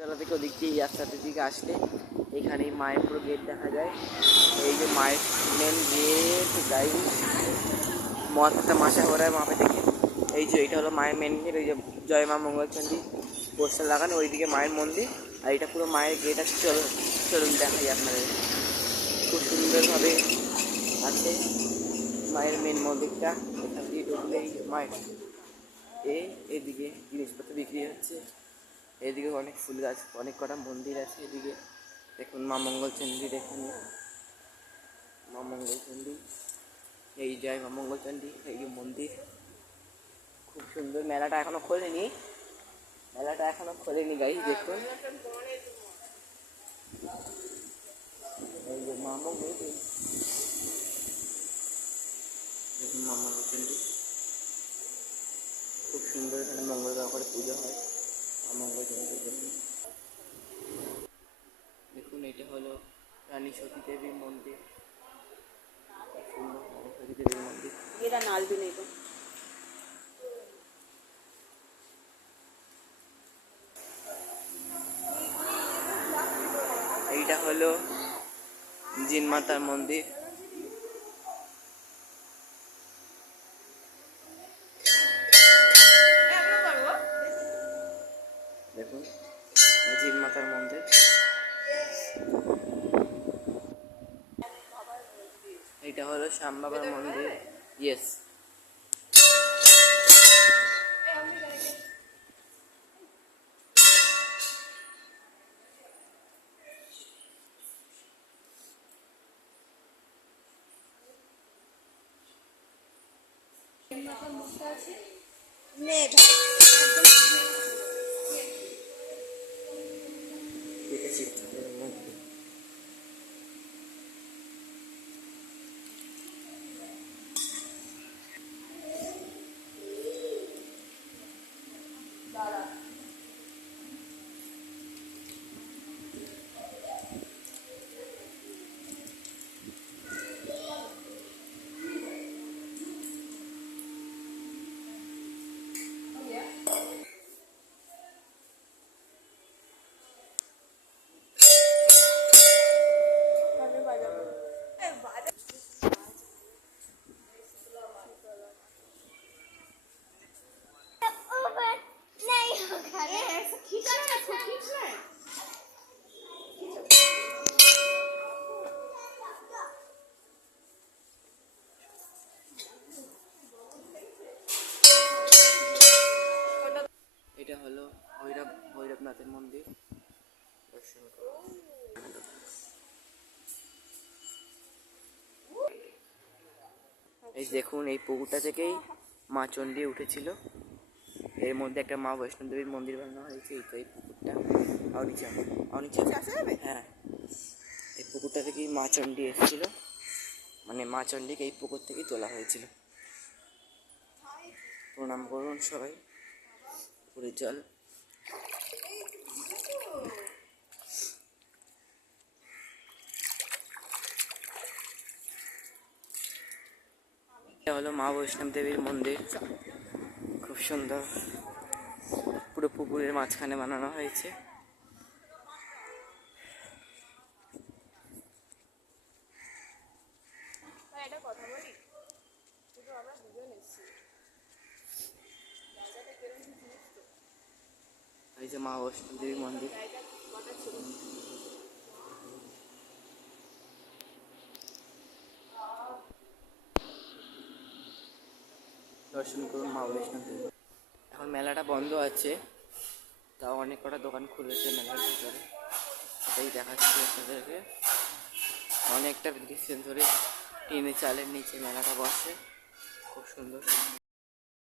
তলা থেকে ওদিক দিয়ে রাস্তাটির দিকে আসলে এখানেই মায়ের পুরো গেট দেখা যায়। এই যে মায়ের মেন গেট গাই মহাত্মা মাসা ঘোরায় মাপে দেখে। এই যে এটা হলো মায়ের মেন গেট। ওই যে জয় মা মঙ্গলচণ্ডী পোস্টার লাগানো, ওইদিকে মায়ের মন্দির, আর এটা পুরো মায়ের গেট আছে। চলুন দেখাই আপনাদের। খুব সুন্দরভাবে আছে মায়ের মেন মন্দিরটা। এখান দিয়ে ঢুকলেই মায়ের এদিকে জিনিসপত্র বিক্রি হচ্ছে। এদিকে অনেক ফুল গাছ, অনেক কটা মন্দির আছে। এদিকে দেখুন মা মঙ্গলচণ্ডী, দেখুন মা মঙ্গলচণ্ডী, এই জয় মা মঙ্গলচণ্ডী, এই যে মন্দির খুব সুন্দর। মেলাটা এখনো খোলেনি, গাই দেখুন। এই যে মা মঙ্গলচণ্ডী, দেখুন মা মঙ্গলচণ্ডী খুব সুন্দর। এখানে মঙ্গলবার করে পুজো হয় মা মঙ্গলচণ্ডী। দেখুন এটা হলো রানী সতী দেবীর মন্দির, সুন্দর রানী সতী দেবীর মন্দির। এরা নাচবে নেই তো। এইটা হলো জিন মাতার মন্দির। দেখুন জিন মাতার মন্দির। এটা হলো শ্যাম বাবার মন্দির। ইয়েস, দেখেছি। এটা হলো ভৈরবনাথের মন্দির, দর্শন করুন। এই দেখুন এই পুকুরটা থেকেই মা চণ্ডী উঠেছিল। এর মধ্যে একটা মা বৈষ্ণবদেবীর মন্দির বানানো হয়েছে। এই পুকুরটা হ্যাঁ, এই পুকুরটা থেকেই মা চণ্ডী এসেছিল, মানে মা চণ্ডীকে এই পুকুর থেকেই তোলা হয়েছিল। প্রণাম করুন সবাই। পুকুরের জল এটা হলো মা বৈষ্ণব দেবীর মন্দির, খুব সুন্দর। পুরো পুকুরের মাঝখানে বানানো হয়েছে। এই যে মা বৈষ্ণব দেবীর মন্দির। দর্শন করুন মা বৈষ্ণব দেবী। এখন মেলাটা বন্ধ আছে, তাও অনেক কটা দোকান খুলেছে মেলার ভিতরে, সেটাই দেখাচ্ছি আপনাদেরকে। অনেকটা ডিস্টেন্স ধরে টিনের চালের নিচে মেলাটা বসে, খুব সুন্দর।